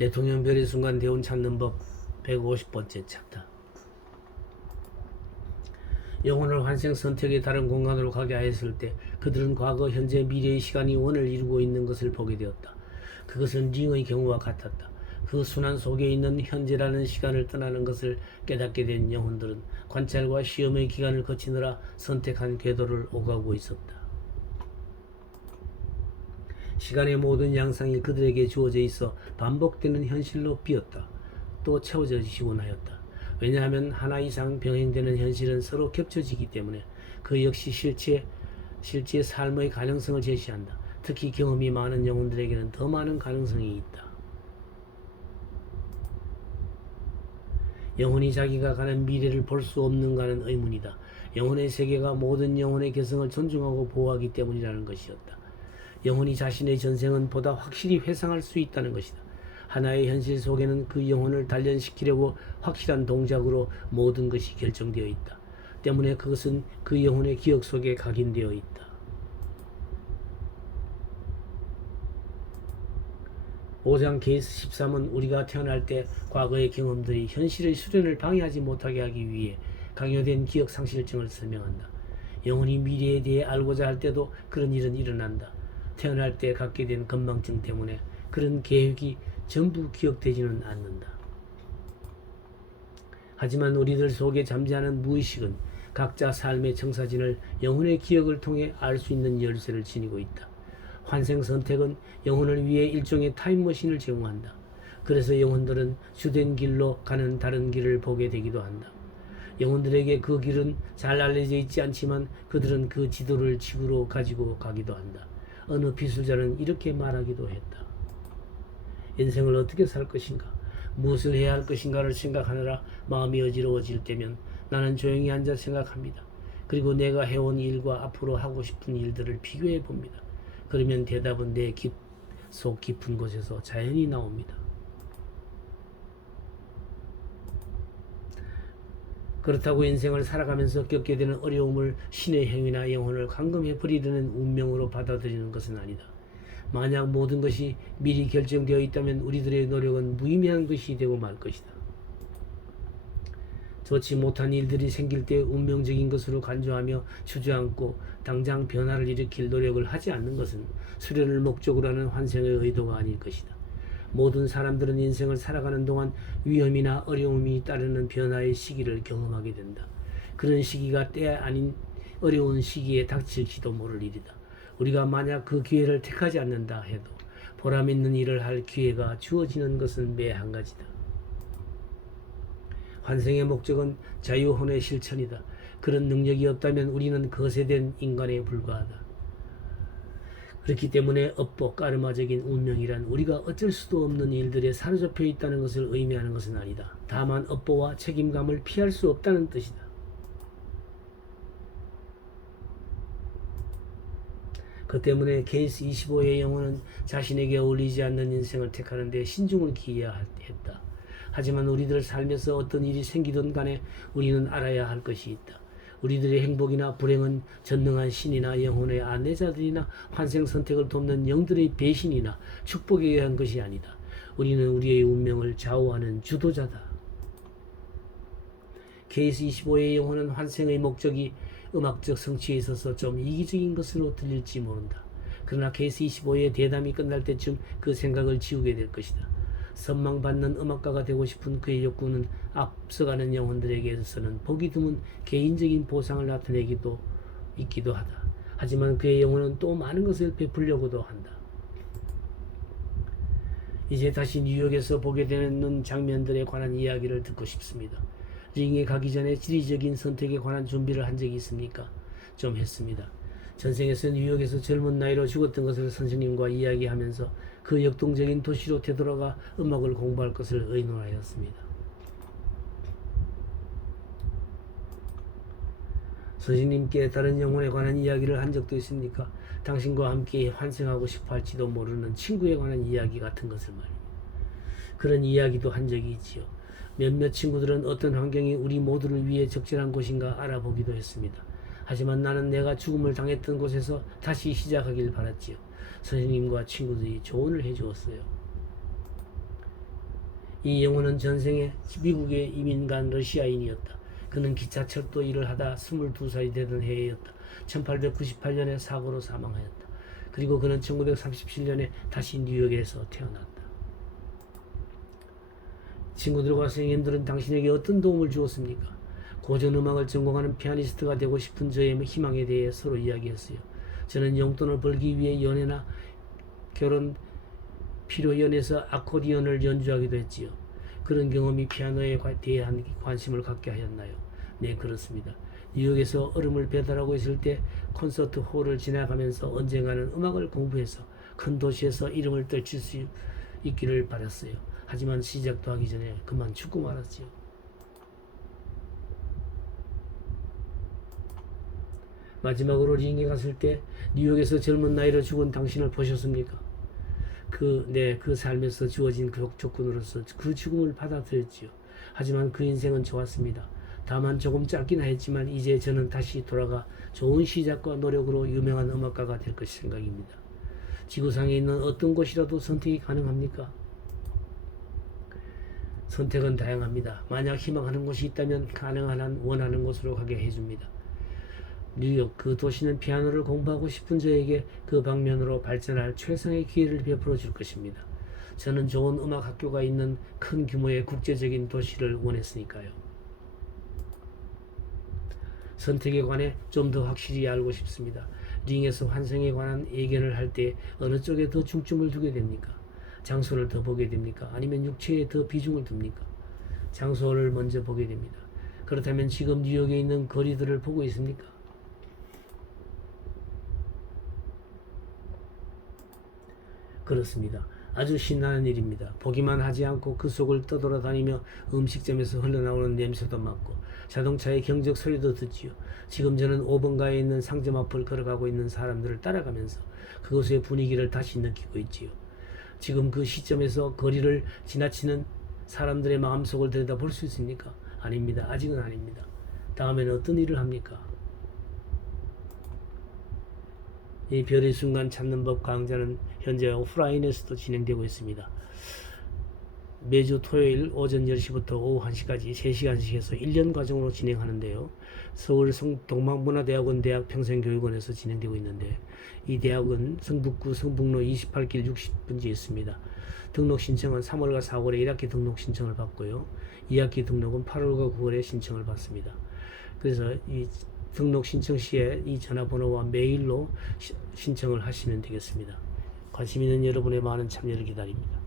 대통령 별의 순간 대운 찾는 법 150번째 챕터. 영혼을 환생 선택의 다른 공간으로 가게 하였을 때 그들은 과거, 현재, 미래의 시간이 원을 이루고 있는 것을 보게 되었다. 그것은 링의 경우와 같았다. 그 순환 속에 있는 현재라는 시간을 떠나는 것을 깨닫게 된 영혼들은 관찰과 시험의 기간을 거치느라 선택한 궤도를 오가고 있었다. 시간의 모든 양상이 그들에게 주어져 있어 반복되는 현실로 비었다. 또 채워지곤 하였다. 왜냐하면 하나 이상 병행되는 현실은 서로 겹쳐지기 때문에 그 역시 실제 삶의 가능성을 제시한다. 특히 경험이 많은 영혼들에게는 더 많은 가능성이 있다. 영혼이 자기가 가는 미래를 볼 수 없는가는 의문이다. 영혼의 세계가 모든 영혼의 개성을 존중하고 보호하기 때문이라는 것이었다. 영혼이 자신의 전생은 보다 확실히 회상할 수 있다는 것이다. 하나의 현실 속에는 그 영혼을 단련시키려고 확실한 동작으로 모든 것이 결정되어 있다. 때문에 그것은 그 영혼의 기억 속에 각인되어 있다. 5장 케이스 13은 우리가 태어날 때 과거의 경험들이 현실의 수련을 방해하지 못하게 하기 위해 강요된 기억 상실증을 설명한다. 영혼이 미래에 대해 알고자 할 때도 그런 일은 일어난다. 태어날 때 갖게 된 건망증 때문에 그런 계획이 전부 기억되지는 않는다. 하지만 우리들 속에 잠재하는 무의식은 각자 삶의 청사진을 영혼의 기억을 통해 알 수 있는 열쇠를 지니고 있다. 환생 선택은 영혼을 위해 일종의 타임머신을 제공한다. 그래서 영혼들은 주된 길로 가는 다른 길을 보게 되기도 한다. 영혼들에게 그 길은 잘 알려져 있지 않지만 그들은 그 지도를 지구로 가지고 가기도 한다. 어느 비술자는 이렇게 말하기도 했다. 인생을 어떻게 살 것인가, 무엇을 해야 할 것인가를 생각하느라 마음이 어지러워질 때면 나는 조용히 앉아 생각합니다. 그리고 내가 해온 일과 앞으로 하고 싶은 일들을 비교해 봅니다. 그러면 대답은 내 속 깊은 곳에서 자연히 나옵니다. 그렇다고 인생을 살아가면서 겪게 되는 어려움을 신의 행위나 영혼을 감금해 버리려는 운명으로 받아들이는 것은 아니다. 만약 모든 것이 미리 결정되어 있다면 우리들의 노력은 무의미한 것이 되고 말 것이다. 좋지 못한 일들이 생길 때 운명적인 것으로 간주하며 주저앉고 당장 변화를 일으킬 노력을 하지 않는 것은 수련을 목적으로 하는 환생의 의도가 아닐 것이다. 모든 사람들은 인생을 살아가는 동안 위험이나 어려움이 따르는 변화의 시기를 경험하게 된다. 그런 시기가 때 아닌 어려운 시기에 닥칠지도 모를 일이다. 우리가 만약 그 기회를 택하지 않는다 해도 보람 있는 일을 할 기회가 주어지는 것은 매 한 가지다. 환생의 목적은 자유혼의 실천이다. 그런 능력이 없다면 우리는 거세된 인간에 불과하다. 그렇기 때문에 업보 까르마적인 운명이란 우리가 어쩔 수도 없는 일들에 사로잡혀 있다는 것을 의미하는 것은 아니다. 다만 업보와 책임감을 피할 수 없다는 뜻이다. 그 때문에 케이스 25의 영혼은 자신에게 어울리지 않는 인생을 택하는 데 신중을 기해야 했다. 하지만 우리들 삶에서 어떤 일이 생기든 간에 우리는 알아야 할 것이 있다. 우리들의 행복이나 불행은 전능한 신이나 영혼의 안내자들이나 환생 선택을 돕는 영들의 배신이나 축복에 의한 것이 아니다. 우리는 우리의 운명을 좌우하는 주도자다. 케이스 25의 영혼은 환생의 목적이 음악적 성취에 있어서 좀 이기적인 것으로 들릴지 모른다. 그러나 케이스 25의 대담이 끝날 때쯤 그 생각을 지우게 될 것이다. 선망받는 음악가가 되고 싶은 그의 욕구는 앞서가는 영혼들에게서는 보기 드문 개인적인 보상을 나타내기도 있기도 하다. 하지만 그의 영혼은 또 많은 것을 베풀려고도 한다. 이제 다시 뉴욕에서 보게 되는 장면들에 관한 이야기를 듣고 싶습니다. 링에 가기 전에 지리적인 선택에 관한 준비를 한 적이 있습니까? 좀 했습니다. 전생에서 뉴욕에서 젊은 나이로 죽었던 것을 선생님과 이야기하면서 그 역동적인 도시로 되돌아가 음악을 공부할 것을 의논하였습니다. 선생님께 다른 영혼에 관한 이야기를 한 적도 있습니까? 당신과 함께 환생하고 싶어 할지도 모르는 친구에 관한 이야기 같은 것을 말입니다. 그런 이야기도 한 적이 있지요. 몇몇 친구들은 어떤 환경이 우리 모두를 위해 적절한 곳인가 알아보기도 했습니다. 하지만 나는 내가 죽음을 당했던 곳에서 다시 시작하길 바랐지요. 선생님과 친구들이 조언을 해주었어요. 이 영혼은 전생에 미국에 이민 간 러시아인이었다. 그는 기차철도 일을 하다 22살이 되던 해였다. 1898년에 사고로 사망하였다. 그리고 그는 1937년에 다시 뉴욕에서 태어났다. 친구들과 선생님들은 당신에게 어떤 도움을 주었습니까? 고전 음악을 전공하는 피아니스트가 되고 싶은 저의 희망에 대해 서로 이야기했어요. 저는 용돈을 벌기 위해 연애나 결혼 필요연에서 아코디언을 연주하기도 했지요. 그런 경험이 피아노에 대한 관심을 갖게 하였나요? 네, 그렇습니다. 뉴욕에서 얼음을 배달하고 있을 때 콘서트 홀을 지나가면서 언젠가는 음악을 공부해서 큰 도시에서 이름을 떨칠 수 있기를 바랐어요. 하지만 시작도 하기 전에 그만 죽고 말았지요. 마지막으로 링에 갔을 때 뉴욕에서 젊은 나이로 죽은 당신을 보셨습니까? 그 삶에서 주어진 그 조건으로서 그 죽음을 받아들였지요. 하지만 그 인생은 좋았습니다. 다만 조금 짧긴 했지만 이제 저는 다시 돌아가 좋은 시작과 노력으로 유명한 음악가가 될 것이 생각입니다. 지구상에 있는 어떤 곳이라도 선택이 가능합니까? 선택은 다양합니다. 만약 희망하는 곳이 있다면 가능한 한 원하는 곳으로 가게 해줍니다. 뉴욕, 그 도시는 피아노를 공부하고 싶은 저에게 그 방면으로 발전할 최상의 기회를 베풀어 줄 것입니다. 저는 좋은 음악 학교가 있는 큰 규모의 국제적인 도시를 원했으니까요. 선택에 관해 좀 더 확실히 알고 싶습니다. 링에서 환생에 관한 예견을 할 때 어느 쪽에 더 중점을 두게 됩니까? 장소를 더 보게 됩니까? 아니면 육체에 더 비중을 둡니까? 장소를 먼저 보게 됩니다. 그렇다면 지금 뉴욕에 있는 거리들을 보고 있습니까? 그렇습니다. 아주 신나는 일입니다. 보기만 하지 않고 그 속을 떠돌아다니며 음식점에서 흘러나오는 냄새도 맡고 자동차의 경적 소리도 듣지요. 지금 저는 5번가에 있는 상점 앞을 걸어가고 있는 사람들을 따라가면서 그곳의 분위기를 다시 느끼고 있지요. 지금 그 시점에서 거리를 지나치는 사람들의 마음속을 들여다볼 수 있습니까? 아닙니다. 아직은 아닙니다. 다음에는 어떤 일을 합니까? 이 별의 순간 찾는 법 강좌는 현재 오프라인에서도 진행되고 있습니다. 매주 토요일 오전 10시부터 오후 1시까지 3시간씩 해서 1년 과정으로 진행하는데요. 서울 동방문화대학원 대학평생교육원에서 진행되고 있는데 이 대학은 성북구 성북로 28길 60분지에 있습니다. 등록 신청은 3월과 4월에 1학기 등록 신청을 받고요. 2학기 등록은 8월과 9월에 신청을 받습니다. 그래서 이 등록 신청 시에 이 전화번호와 메일로 신청을 하시면 되겠습니다. 관심 있는 여러분의 많은 참여를 기다립니다.